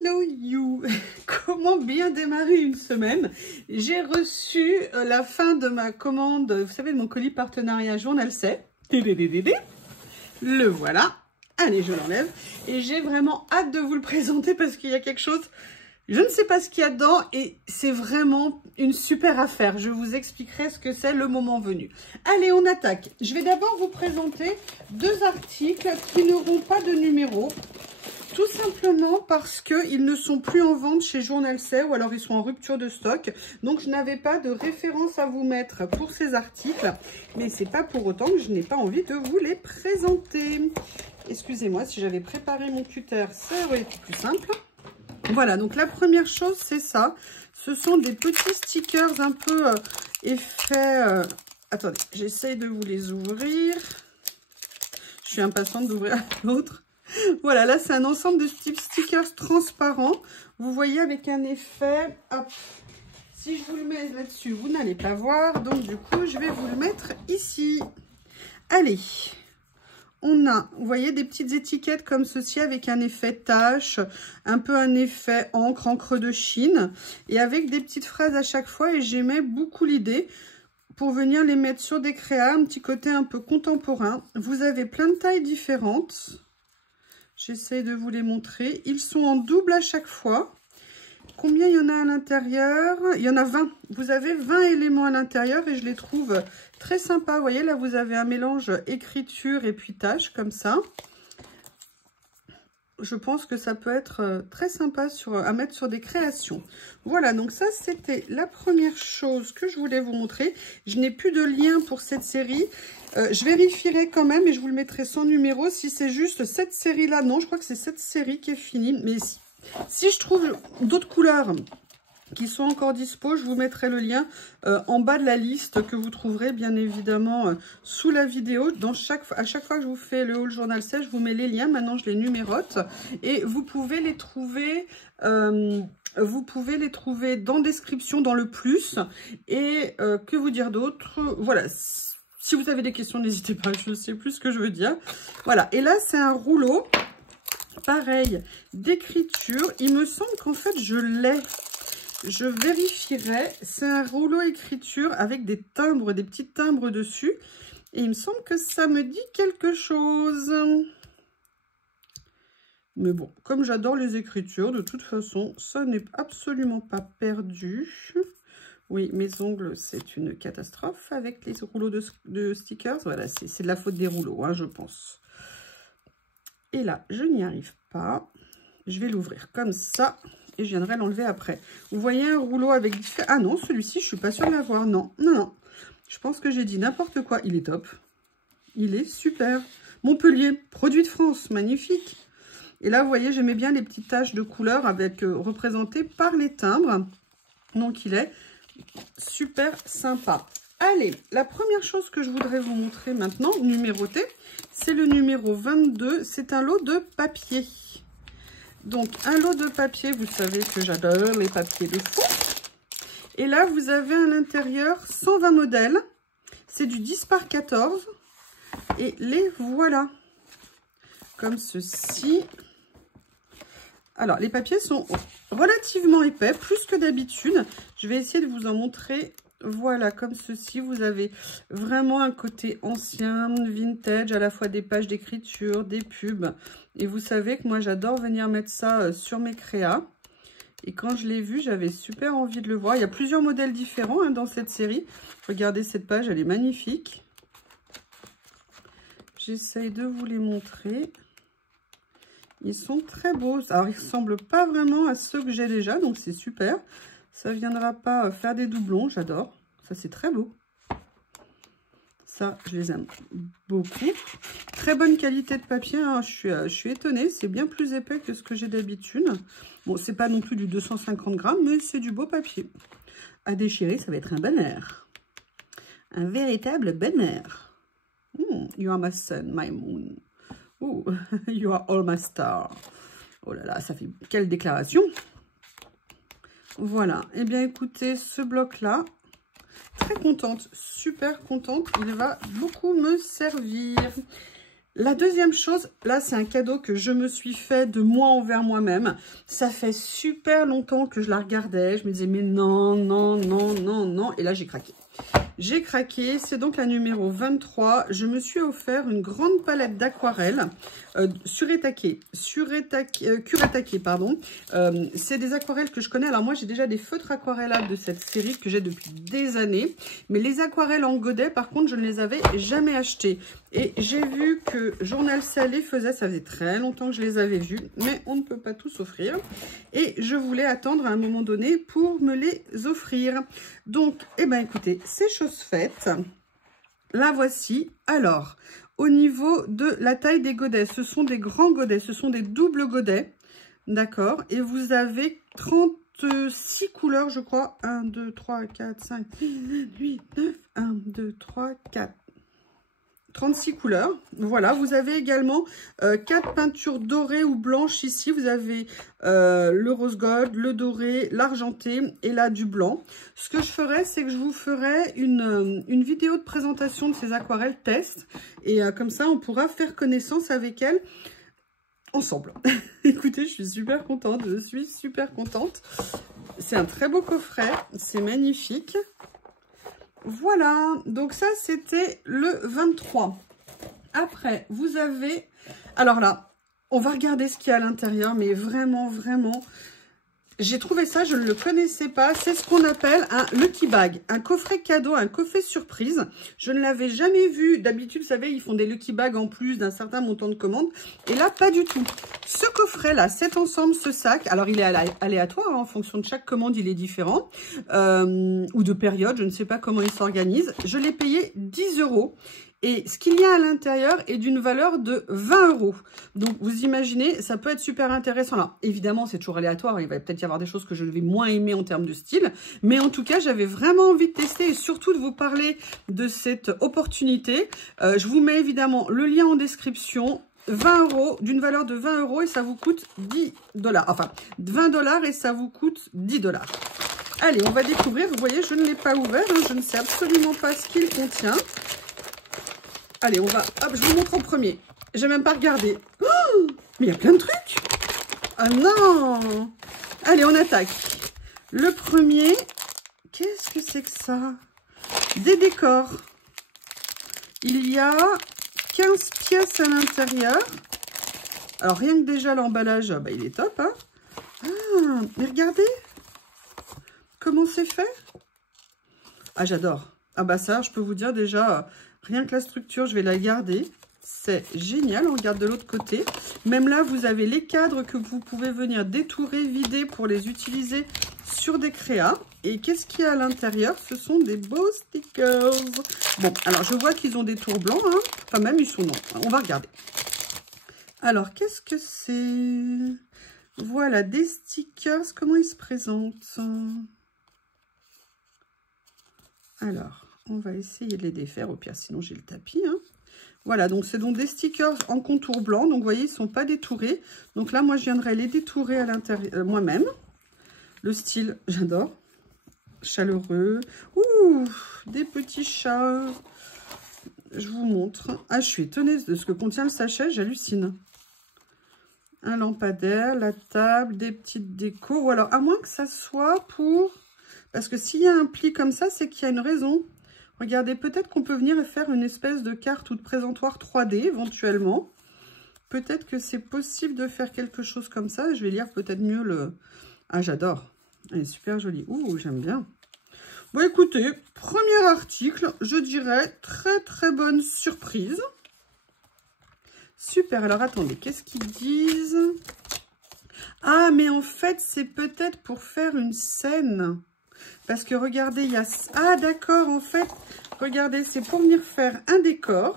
Hello you! Comment bien démarrer une semaine? J'ai reçu la fin de ma commande, vous savez, de mon colis partenariat Journal C. Le voilà. Allez, je l'enlève. Et j'ai vraiment hâte de vous le présenter parce qu'il y a quelque chose, je ne sais pas ce qu'il y a dedans et c'est vraiment une super affaire. Je vous expliquerai ce que c'est le moment venu. Allez, on attaque. Je vais d'abord vous présenter deux articles qui n'auront pas de numéro. Tout simplement parce qu'ils ne sont plus en vente chez Journal C ou alors ils sont en rupture de stock. Donc je n'avais pas de référence à vous mettre pour ces articles. Mais c'est pas pour autant que je n'ai pas envie de vous les présenter. Excusez-moi, si j'avais préparé mon cutter, ça aurait été plus simple. Voilà, donc la première chose, c'est ça. Ce sont des petits stickers un peu effet... Attendez, j'essaye de vous les ouvrir. Je suis impatiente d'ouvrir l'autre. Voilà, là, c'est un ensemble de type stickers transparents. Vous voyez, avec un effet... Hop. Si je vous le mets là-dessus, vous n'allez pas voir. Donc, du coup, je vais vous le mettre ici. Allez. On a, vous voyez, des petites étiquettes comme ceci avec un effet tache, un peu un effet encre de Chine. Et avec des petites phrases à chaque fois. Et j'aimais beaucoup l'idée pour venir les mettre sur des créas. Un petit côté un peu contemporain. Vous avez plein de tailles différentes. J'essaie de vous les montrer. Ils sont en double à chaque fois. Combien il y en a à l'intérieur? Il y en a 20. Vous avez 20 éléments à l'intérieur et je les trouve très sympas. Vous voyez, là, vous avez un mélange écriture et puis tâche, comme ça. Je pense que ça peut être très sympa à mettre sur des créations. Voilà, donc ça, c'était la première chose que je voulais vous montrer. Je n'ai plus de lien pour cette série. Je vérifierai quand même et je vous le mettrai sans numéro. Si c'est juste cette série-là, non, je crois que c'est cette série qui est finie. Mais si je trouve d'autres couleurs qui sont encore dispo, je vous mettrai le lien en bas de la liste que vous trouverez bien évidemment sous la vidéo. À chaque fois que je vous fais le haul Journal C, je vous mets les liens. Maintenant, je les numérote et vous pouvez les trouver... dans description, dans le plus. Et que vous dire d'autre? Voilà. Si vous avez des questions, n'hésitez pas. Je ne sais plus ce que je veux dire. Voilà. Et là, c'est un rouleau. Pareil, d'écriture. Il me semble qu'en fait, je l'ai. Je vérifierai. C'est un rouleau écriture avec des timbres, des petits timbres dessus. Et il me semble que ça me dit quelque chose. Mais bon, comme j'adore les écritures, de toute façon, ça n'est absolument pas perdu. Oui, mes ongles, c'est une catastrophe avec les rouleaux de stickers. Voilà, c'est de la faute des rouleaux, hein, je pense. Et là, je n'y arrive pas. Je vais l'ouvrir comme ça et je viendrai l'enlever après. Vous voyez un rouleau avec différents... Ah non, celui-ci, je suis pas sûre de l'avoir. Non, non, non. Je pense que j'ai dit n'importe quoi. Il est top. Il est super. Montpellier, produit de France, magnifique. Et là, vous voyez, j'aimais bien les petites taches de couleur avec représentées par les timbres. Donc, il est super sympa. Allez, la première chose que je voudrais vous montrer maintenant, numéroté, c'est le numéro 22. C'est un lot de papier. Donc, un lot de papier, vous savez que j'adore les papiers de fou. Et là, vous avez à l'intérieur 120 modèles. C'est du 10 par 14. Et les voilà. Comme ceci. Alors, les papiers sont relativement épais, plus que d'habitude. Je vais essayer de vous en montrer. Voilà, comme ceci, vous avez vraiment un côté ancien, vintage, à la fois des pages d'écriture, des pubs. Et vous savez que moi, j'adore venir mettre ça sur mes créas. Et quand je l'ai vu, j'avais super envie de le voir. Il y a plusieurs modèles différents hein, dans cette série. Regardez cette page, elle est magnifique. J'essaye de vous les montrer. Ils sont très beaux. Alors, ils ne ressemblent pas vraiment à ceux que j'ai déjà, donc c'est super. Ça ne viendra pas faire des doublons, j'adore. Ça, c'est très beau. Ça, je les aime beaucoup. Très bonne qualité de papier, hein. Je suis étonnée. C'est bien plus épais que ce que j'ai d'habitude. Bon, c'est pas non plus du 250 grammes, mais c'est du beau papier. À déchirer, ça va être un bonheur. Un véritable bonheur. You are my sun, my moon. Oh, you are all my star. Oh là là, ça fait quelle déclaration. Voilà. Eh bien, écoutez, ce bloc-là, très contente, super contente. Il va beaucoup me servir. La deuxième chose, là, c'est un cadeau que je me suis fait de moi envers moi-même. Ça fait super longtemps que je la regardais. Je me disais, mais non, non, non, non, non. Et là, j'ai craqué. J'ai craqué, c'est donc la numéro 23. Je me suis offert une grande palette d'aquarelles Kuretake, pardon. C'est des aquarelles que je connais. Alors moi, j'ai déjà des feutres aquarellables de cette série que j'ai depuis des années. Mais les aquarelles en godet, par contre, je ne les avais jamais achetées. Et j'ai vu que Journal Salé faisait, ça faisait très longtemps que je les avais vues, mais on ne peut pas tous offrir. Et je voulais attendre à un moment donné pour me les offrir. Donc, eh ben écoutez, c'est chose faite. La voici. Alors, au niveau de la taille des godets, ce sont des grands godets, ce sont des doubles godets, d'accord? Et vous avez 36 couleurs, je crois. 1, 2, 3, 4, 5, 8, 9, 1, 2, 3, 4. 36 couleurs, voilà. Vous avez également 4 peintures dorées ou blanches ici. Vous avez le rose gold, le doré, l'argenté et là du blanc. Ce que je ferai, c'est que je vous ferai une vidéo de présentation de ces aquarelles test. Et comme ça, on pourra faire connaissance avec elles ensemble. Écoutez, je suis super contente. Je suis super contente. C'est un très beau coffret. C'est magnifique. Voilà, donc ça c'était le 23. Après, vous avez... Alors là, on va regarder ce qu'il y a à l'intérieur, mais vraiment, vraiment... J'ai trouvé ça, je ne le connaissais pas. C'est ce qu'on appelle un lucky bag, un coffret cadeau, un coffret surprise. Je ne l'avais jamais vu. D'habitude, vous savez, ils font des lucky bags en plus d'un certain montant de commandes. Et là, pas du tout. Ce coffret-là, cet ensemble, ce sac, alors il est aléatoire, hein, en fonction de chaque commande, il est différent. Ou de période, je ne sais pas comment il s'organise. Je l'ai payé 10 €. Et ce qu'il y a à l'intérieur est d'une valeur de 20 €. Donc, vous imaginez, ça peut être super intéressant. Alors, évidemment, c'est toujours aléatoire. Il va peut-être y avoir des choses que je vais moins aimer en termes de style. Mais en tout cas, j'avais vraiment envie de tester et surtout de vous parler de cette opportunité. Je vous mets évidemment le lien en description. 20 €, d'une valeur de 20 € et ça vous coûte 10 $. Enfin, 20 $ et ça vous coûte 10 $. Allez, on va découvrir. Vous voyez, je ne l'ai pas ouvert. Hein, je ne sais absolument pas ce qu'il contient. Allez, on va... Hop, je vous montre en premier. J'ai même pas regardé. Oh, mais il y a plein de trucs. Ah non. Allez, on attaque. Le premier... Qu'est-ce que c'est que ça? Des décors. Il y a 15 pièces à l'intérieur. Alors, rien que déjà l'emballage, bah, il est top. Hein. Ah, mais regardez. Comment c'est fait? Ah, j'adore. Ah bah ça, je peux vous dire déjà... Rien que la structure, je vais la garder. C'est génial. On regarde de l'autre côté. Même là, vous avez les cadres que vous pouvez venir détourer, vider pour les utiliser sur des créas. Et qu'est-ce qu'il y a à l'intérieur? Ce sont des beaux stickers. Bon, alors je vois qu'ils ont des tours blancs. Hein. Enfin, même ils sont non. On va regarder. Alors, qu'est-ce que c'est? Voilà, des stickers. Comment ils se présentent? Alors... On va essayer de les défaire, au pire, sinon j'ai le tapis. Hein. Voilà, donc c'est donc des stickers en contour blanc. Donc, vous voyez, ils ne sont pas détourés. Donc là, moi, je viendrai les détourer à l'intérieur moi-même. Le style, j'adore. Chaleureux. Ouh, des petits chats. Je vous montre. Ah, je suis étonnée de ce que contient le sachet. J'hallucine. Un lampadaire, la table, des petites décos. Ou alors, à moins que ça soit pour... Parce que s'il y a un pli comme ça, c'est qu'il y a une raison. Regardez, peut-être qu'on peut venir et faire une espèce de carte ou de présentoir 3D éventuellement. Peut-être que c'est possible de faire quelque chose comme ça. Je vais lire peut-être mieux le... Ah, j'adore. Elle est super jolie. Ouh, j'aime bien. Bon, écoutez, premier article, je dirais très très bonne surprise. Super, alors attendez, qu'est-ce qu'ils disent? Ah, mais en fait, c'est peut-être pour faire une scène. Parce que regardez, il y a... Ah, d'accord, en fait, regardez, c'est pour venir faire un décor.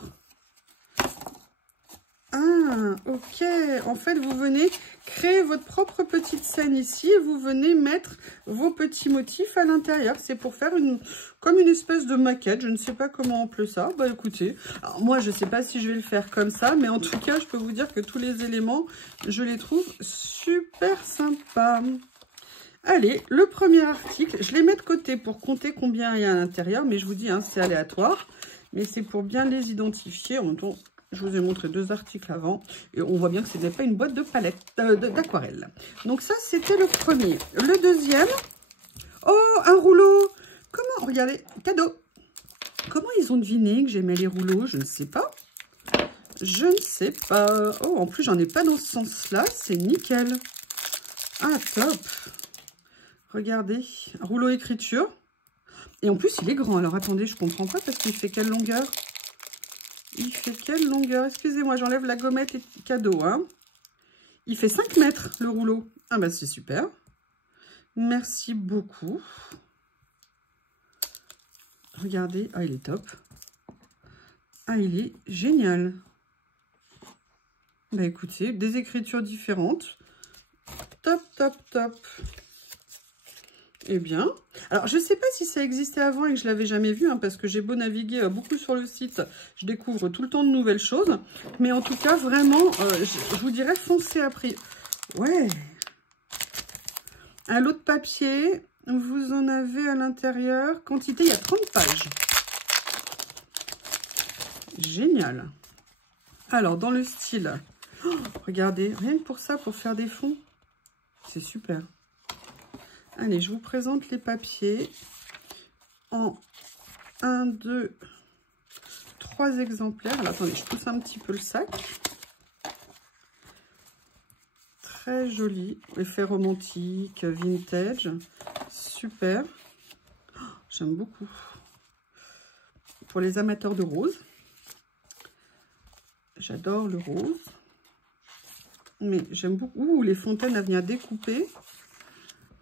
Ah, ok. En fait, vous venez créer votre propre petite scène ici et vous venez mettre vos petits motifs à l'intérieur. C'est pour faire comme une espèce de maquette. Je ne sais pas comment on appelle ça. Bah, écoutez, alors moi, je ne sais pas si je vais le faire comme ça, mais en tout cas, je peux vous dire que tous les éléments, je les trouve super sympas. Allez, le premier article, je les mets de côté pour compter combien il y a à l'intérieur, mais je vous dis, hein, c'est aléatoire, mais c'est pour bien les identifier. Je vous ai montré 2 articles avant. Et on voit bien que ce n'est pas une boîte de palette d'aquarelle. Donc ça, c'était le premier. Le deuxième. Oh, un rouleau. Comment? Regardez, cadeau. Comment ils ont deviné que j'aimais les rouleaux? Je ne sais pas. Je ne sais pas. Oh, en plus, j'en ai pas dans ce sens-là. C'est nickel. Ah, top. Regardez. Rouleau écriture. Et en plus, il est grand. Alors, attendez, je comprends pas parce qu'il fait quelle longueur? Il fait quelle longueur? Excusez-moi, j'enlève la gommette et cadeau. Hein. Il fait 5 mètres, le rouleau. Ah, bah, c'est super. Merci beaucoup. Regardez. Ah, il est top. Ah, il est génial. Bah, écoutez, des écritures différentes. Top, top, top. Eh bien, alors je ne sais pas si ça existait avant et que je ne l'avais jamais vu, hein, parce que j'ai beau naviguer beaucoup sur le site, je découvre tout le temps de nouvelles choses. Mais en tout cas, vraiment, je vous dirais foncez après. Ouais. Un lot de papier, vous en avez à l'intérieur. Quantité, il y a 30 pages. Génial. Alors, dans le style, oh, regardez, rien que pour ça, pour faire des fonds, c'est super. Allez, je vous présente les papiers en 1, 2, 3 exemplaires. Alors, attendez, je pousse un petit peu le sac. Très joli. Effet romantique, vintage. Super. Oh, j'aime beaucoup. Pour les amateurs de rose. J'adore le rose. Mais j'aime beaucoup. Ouh, les fontaines à venir découper.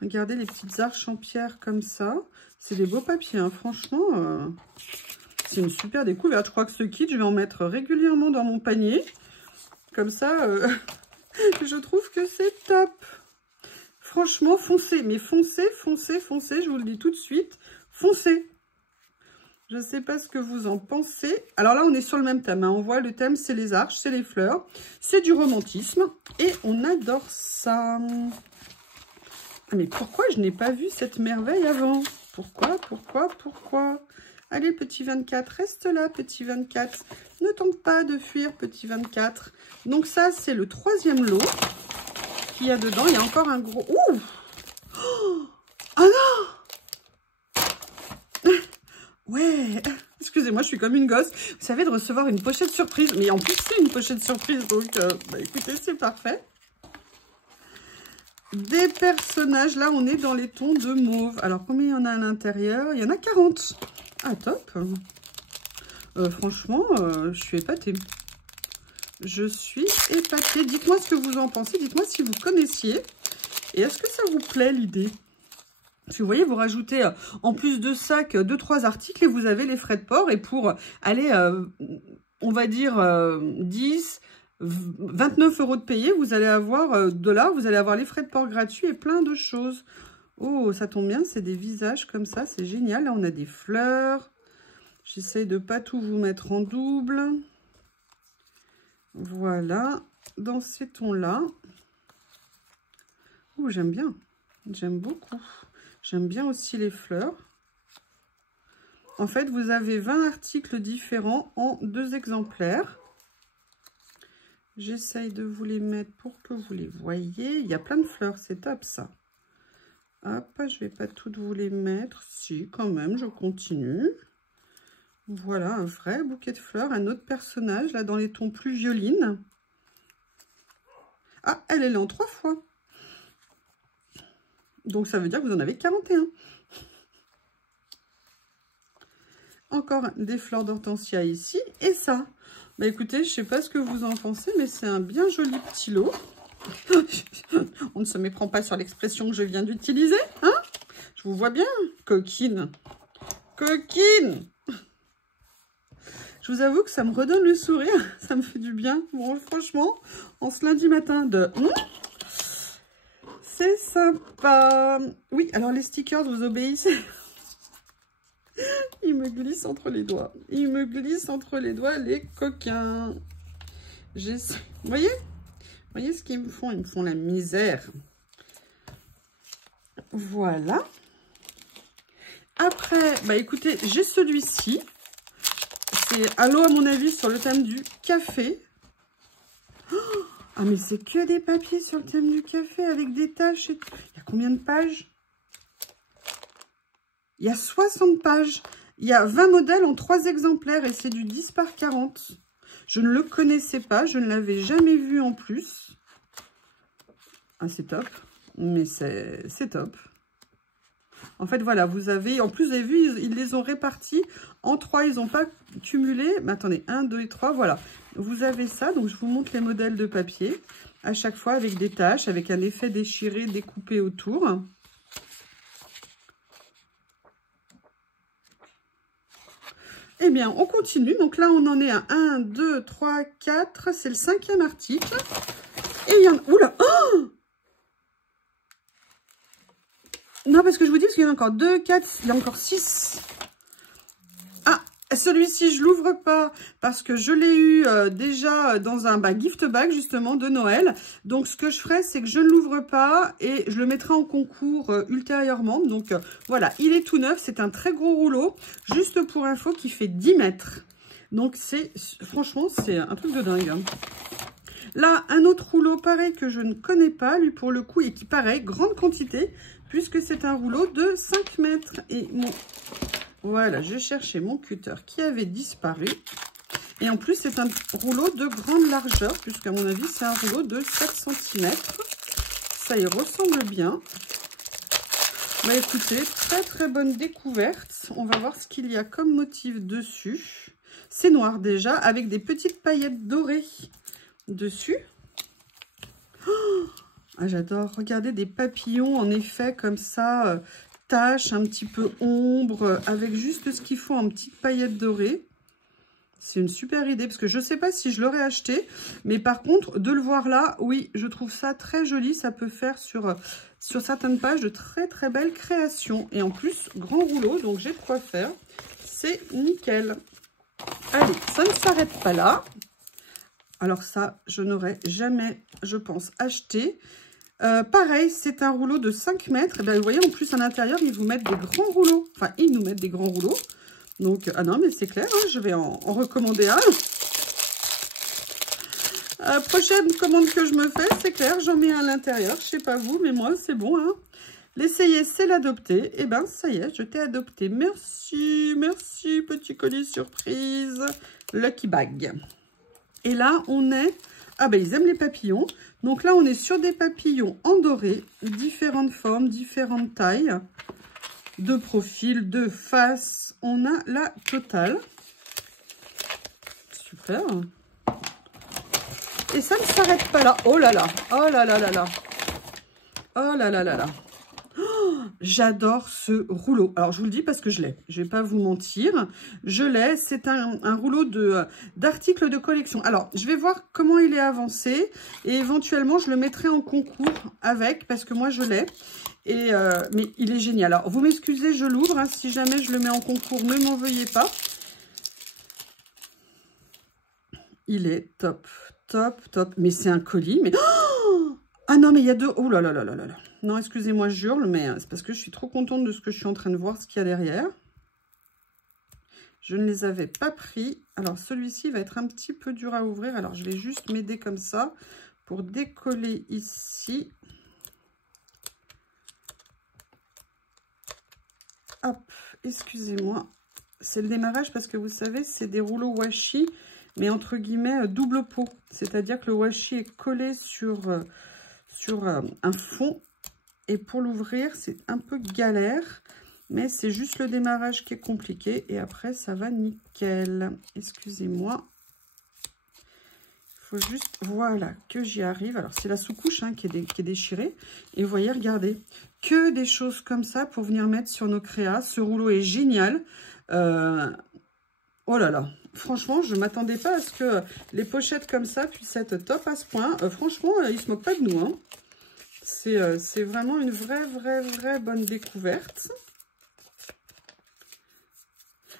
Regardez les petites arches en pierre comme ça. C'est des beaux papiers, hein. Franchement, c'est une super découverte. Je crois que ce kit, je vais en mettre régulièrement dans mon panier. Comme ça, je trouve que c'est top. Franchement, foncez. Mais foncez, foncez, foncez. Je vous le dis tout de suite. Foncez. Je ne sais pas ce que vous en pensez. Alors là, on est sur le même thème. Hein. On voit le thème, c'est les arches, c'est les fleurs. C'est du romantisme. Et on adore ça. Mais pourquoi je n'ai pas vu cette merveille avant? Pourquoi? Allez, petit 24, reste là, petit 24. Ne tente pas de fuir, petit 24. Donc ça, c'est le 3e lot qu'il y a dedans. Il y a encore un gros... Ouh! Oh non! Ouais! Excusez-moi, je suis comme une gosse. Vous savez, de recevoir une pochette surprise. Mais en plus, c'est une pochette surprise. Donc, bah, écoutez, c'est parfait. Des personnages, là on est dans les tons de mauve. Alors combien il y en a à l'intérieur? Il y en a 40. Ah top. Franchement, je suis épatée. Je suis épatée. Dites-moi ce que vous en pensez. Dites-moi si vous connaissiez. Et est-ce que ça vous plaît l'idée? Parce que vous voyez, vous rajoutez en plus de ça 2-3 articles et vous avez les frais de port. Et pour aller, on va dire 29 € de payer, vous allez avoir vous allez avoir les frais de port gratuits et plein de choses. Oh, ça tombe bien, c'est des visages comme ça, c'est génial. Là, on a des fleurs. J'essaye de pas tout vous mettre en double. Voilà, dans ces tons-là. Oh, j'aime bien. J'aime beaucoup. J'aime bien aussi les fleurs. En fait, vous avez 20 articles différents en 2 exemplaires. J'essaye de vous les mettre pour que vous les voyez. Il y a plein de fleurs, c'est top ça. Hop, je ne vais pas toutes vous les mettre. Si, quand même, je continue. Voilà, un vrai bouquet de fleurs. Un autre personnage, là, dans les tons plus violines. Ah, elle est là en 3 fois. Donc, ça veut dire que vous en avez 41. Encore des fleurs d'hortensia ici. Et ça. Bah écoutez, je ne sais pas ce que vous en pensez, mais c'est un bien joli petit lot. On ne se méprend pas sur l'expression que je viens d'utiliser, hein? Je vous vois bien, coquine. Coquine! Je vous avoue que ça me redonne le sourire, ça me fait du bien. Bon, franchement, en ce lundi matin de... C'est sympa. Oui, alors les stickers, vous obéissez. Ils me glissent entre les doigts. Ils me glissent entre les doigts, les coquins. Vous voyez? Vous voyez ce qu'ils me font? Ils me font la misère. Voilà. Après, bah écoutez, j'ai celui-ci. c'est un lot, à mon avis, sur le thème du café. Oh, ah, mais c'est que des papiers sur le thème du café avec des taches et tout. Il y a combien de pages? Il y a 60 pages. Il y a 20 modèles en 3 exemplaires et c'est du 10 par 40. Je ne le connaissais pas, je ne l'avais jamais vu en plus. Ah, c'est top, mais c'est top. En fait, voilà, vous avez, en plus, vous avez vu, ils les ont répartis en 3, ils n'ont pas cumulé. Mais attendez, 1, 2 et 3, voilà. Vous avez ça, donc je vous montre les modèles de papier, à chaque fois avec des taches, avec un effet déchiré, découpé autour. Eh bien, on continue. Donc là, on en est à 1, 2, 3, 4. C'est le 5e article. Et il y en a... Oula! Oh! Non, parce que je vous dis, parce qu'il y en a encore 2, 4, il y a encore 6. Ah, celui-ci, je l'ouvre pas parce que je l'ai eu déjà dans un gift bag, justement, de Noël. Donc, ce que je ferai, c'est que je ne l'ouvre pas et je le mettrai en concours ultérieurement. Donc, voilà, il est tout neuf. C'est un très gros rouleau, juste pour info, qui fait 10 mètres. Donc, franchement, c'est un truc de dingue. Là, un autre rouleau, pareil, que je ne connais pas, lui, pour le coup, et qui, pareil, grande quantité, puisque c'est un rouleau de 5 mètres. Et mon... Voilà, je cherchais mon cutter qui avait disparu. Et en plus, c'est un rouleau de grande largeur, puisqu'à mon avis, c'est un rouleau de 7 cm. Ça y ressemble bien. Bah écoutez, très très bonne découverte. On va voir ce qu'il y a comme motif dessus. C'est noir déjà, avec des petites paillettes dorées dessus. Oh, ah, j'adore. Regardez, des papillons en effet comme ça, taches, un petit peu ombre, avec juste ce qu'il faut en petites paillettes dorées. C'est une super idée, parce que je ne sais pas si je l'aurais acheté, mais par contre, de le voir là, oui, je trouve ça très joli. Ça peut faire sur certaines pages de très très belles créations. Et en plus, grand rouleau, donc j'ai de quoi faire. C'est nickel. Allez, ça ne s'arrête pas là. Alors ça, je n'aurais jamais, je pense, acheté. Pareil, c'est un rouleau de 5 mètres. Et bien, vous voyez, en plus, à l'intérieur, ils vous mettent des grands rouleaux. Enfin, ils nous mettent des grands rouleaux. Donc, ah non, mais c'est clair, hein, je vais en recommander un. Prochaine commande que je me fais, c'est clair, j'en mets un à l'intérieur. Je sais pas vous, mais moi, c'est bon. Hein. L'essayer, c'est l'adopter. Et ben, ça y est, je t'ai adopté. Merci, merci, petit colis surprise. Lucky Bag. Et là, on est... Ah ben, ils aiment les papillons. Donc là, on est sur des papillons en doré, différentes formes, différentes tailles, de profil, de face. On a la totale. Super. Et ça ne s'arrête pas là. Oh là là. Oh là là là là. Oh là là là là. J'adore ce rouleau. Alors, je vous le dis parce que je l'ai. Je ne vais pas vous mentir. Je l'ai. C'est un rouleau d'articles de collection. Alors, je vais voir comment il est avancé. Et éventuellement, je le mettrai en concours avec parce que moi, je l'ai. Mais il est génial. Alors, vous m'excusez, je l'ouvre. Hein, si jamais je le mets en concours, ne m'en veuillez pas. Il est top. Top, top. Mais c'est un colis. Mais... Oh, ah non, mais il y a deux... Oh là là là là là là. Non, excusez-moi, je hurle, mais c'est parce que je suis trop contente de ce que je suis en train de voir, ce qu'il y a derrière. Je ne les avais pas pris. Alors, celui-ci va être un petit peu dur à ouvrir. Alors, je vais juste m'aider comme ça pour décoller ici. Hop, excusez-moi. C'est le démarrage parce que vous savez, c'est des rouleaux washi, mais entre guillemets, double peau. C'est-à-dire que le washi est collé sur un fond. Et pour l'ouvrir, c'est un peu galère. Mais c'est juste le démarrage qui est compliqué. Et après, ça va nickel. Excusez-moi. Il faut juste, voilà, que j'y arrive. Alors, c'est la sous-couche hein, qui est déchirée. Et vous voyez, regardez. Que des choses comme ça pour venir mettre sur nos créas. Ce rouleau est génial. Oh là là. Franchement, je ne m'attendais pas à ce que les pochettes comme ça puissent être top à ce point. Franchement, ils ne se moquent pas de nous, hein. C'est vraiment une vraie bonne découverte.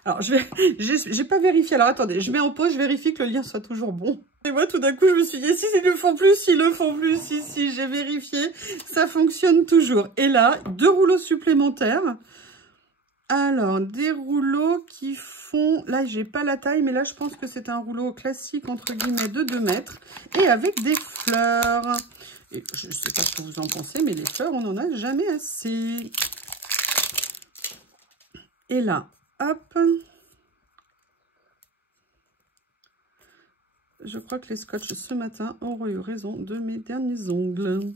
Alors, j'ai pas vérifié. Alors, attendez, je mets en pause, je vérifie que le lien soit toujours bon. Et moi, tout d'un coup, je me suis dit, si ils le font plus, s'ils le font plus, si, j'ai vérifié, ça fonctionne toujours. Et là, 2 rouleaux supplémentaires. Alors, des rouleaux qui font... Là, j'ai pas la taille, mais là, je pense que c'est un rouleau classique, entre guillemets, de 2 mètres. Et avec des fleurs. Et je ne sais pas ce que vous en pensez, mais les fleurs, on n'en a jamais assez. Et là, hop. Je crois que les scotch ce matin auraient eu raison de mes derniers ongles.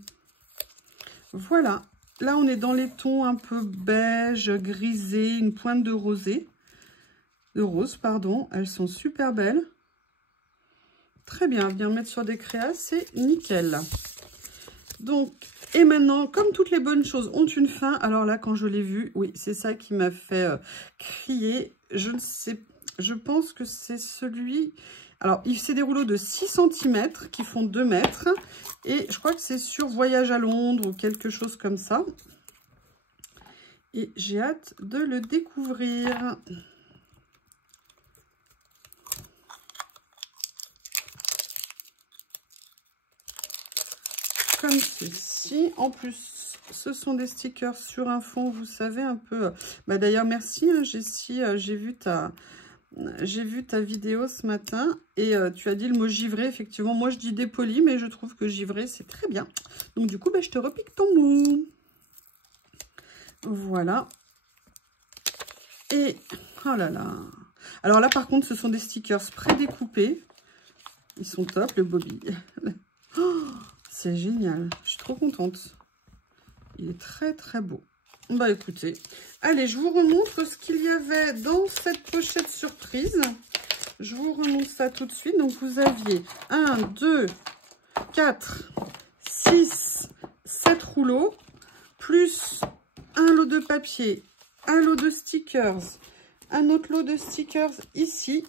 Voilà. Là, on est dans les tons un peu beige, grisé, une pointe de rosé. De rose, pardon. Elles sont super belles. Très bien. Venir mettre sur des créas, c'est nickel. Donc, et maintenant, comme toutes les bonnes choses ont une fin, alors là, quand je l'ai vu, oui, c'est ça qui m'a fait crier. Je ne sais, je pense que c'est celui... Alors, c'est des rouleaux de 6 cm qui font 2 mètres. Et je crois que c'est sur Voyage à Londres ou quelque chose comme ça. Et j'ai hâte de le découvrir. Comme ceci. En plus, ce sont des stickers sur un fond, vous savez, un peu... Bah, d'ailleurs, merci, hein, Jessie, j'ai vu ta vidéo ce matin et tu as dit le mot givré. Effectivement, moi je dis dépoli, mais je trouve que givré c'est très bien. Donc du coup, je te repique ton mot. Voilà. Et oh là là. Alors là, par contre, ce sont des stickers prédécoupés. Ils sont top, le Bobby. Oh, c'est génial. Je suis trop contente. Il est très très beau. Bah écoutez, allez, je vous remontre ce qu'il y avait dans cette pochette surprise. Je vous remontre ça tout de suite. Donc vous aviez 1, 2, 4, 6, 7 rouleaux, plus un lot de papier, un lot de stickers, un autre lot de stickers ici,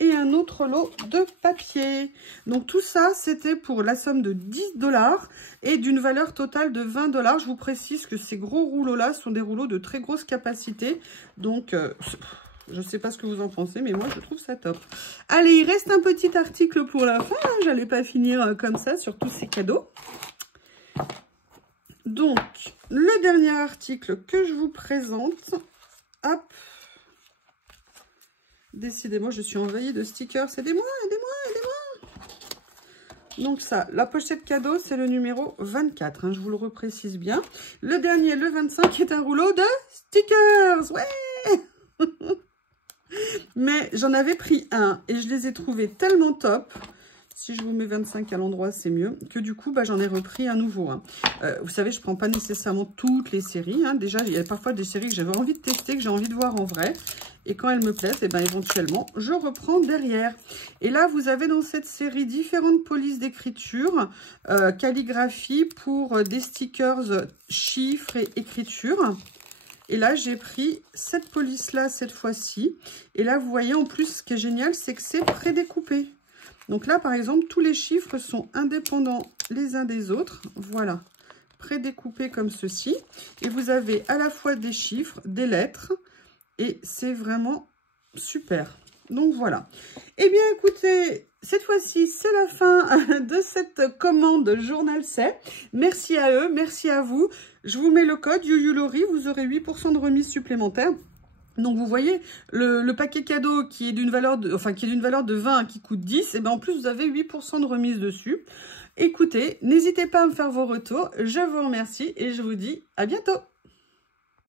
et un autre lot de papier. Donc tout ça, c'était pour la somme de 10 $ et d'une valeur totale de 20 $. Je vous précise que ces gros rouleaux-là sont des rouleaux de très grosse capacité. Donc, je ne sais pas ce que vous en pensez, mais moi, je trouve ça top. Allez, il reste un petit article pour la fin. Hein. J'allais pas finir comme ça sur tous ces cadeaux. Donc, le dernier article que je vous présente. Hop. Décidément, je suis envahie de stickers. Aidez-moi, aidez-moi, aidez-moi. Donc ça, la pochette cadeau, c'est le numéro 24. Hein, je vous le reprécise bien. Le dernier, le 25, est un rouleau de stickers. Ouais. Mais j'en avais pris un et je les ai trouvés tellement top. Si je vous mets 25 à l'endroit, c'est mieux. Que du coup, j'en ai repris un nouveau. Hein. Vous savez, je ne prends pas nécessairement toutes les séries. Hein. Déjà, il y a parfois des séries que j'avais envie de tester, que j'ai envie de voir en vrai. Et quand elles me plaisent, et éventuellement, je reprends derrière. Et là, vous avez dans cette série différentes polices d'écriture, calligraphie pour des stickers, chiffres et écriture. Et là, j'ai pris cette police-là cette fois-ci. Et là, vous voyez, en plus, ce qui est génial, c'est que c'est prédécoupé. Donc là, par exemple, tous les chiffres sont indépendants les uns des autres. Voilà, prédécoupés comme ceci. Et vous avez à la fois des chiffres, des lettres. Et c'est vraiment super. Donc voilà. Eh bien, écoutez, cette fois-ci, c'est la fin de cette commande Journal C. Merci à eux, merci à vous. Je vous mets le code YuYuLaurie, vous aurez 8% de remise supplémentaire. Donc vous voyez, le paquet cadeau qui est d'une valeur de, de 20 qui coûte 10, et bien en plus vous avez 8% de remise dessus. Écoutez, n'hésitez pas à me faire vos retours, je vous remercie et je vous dis à bientôt.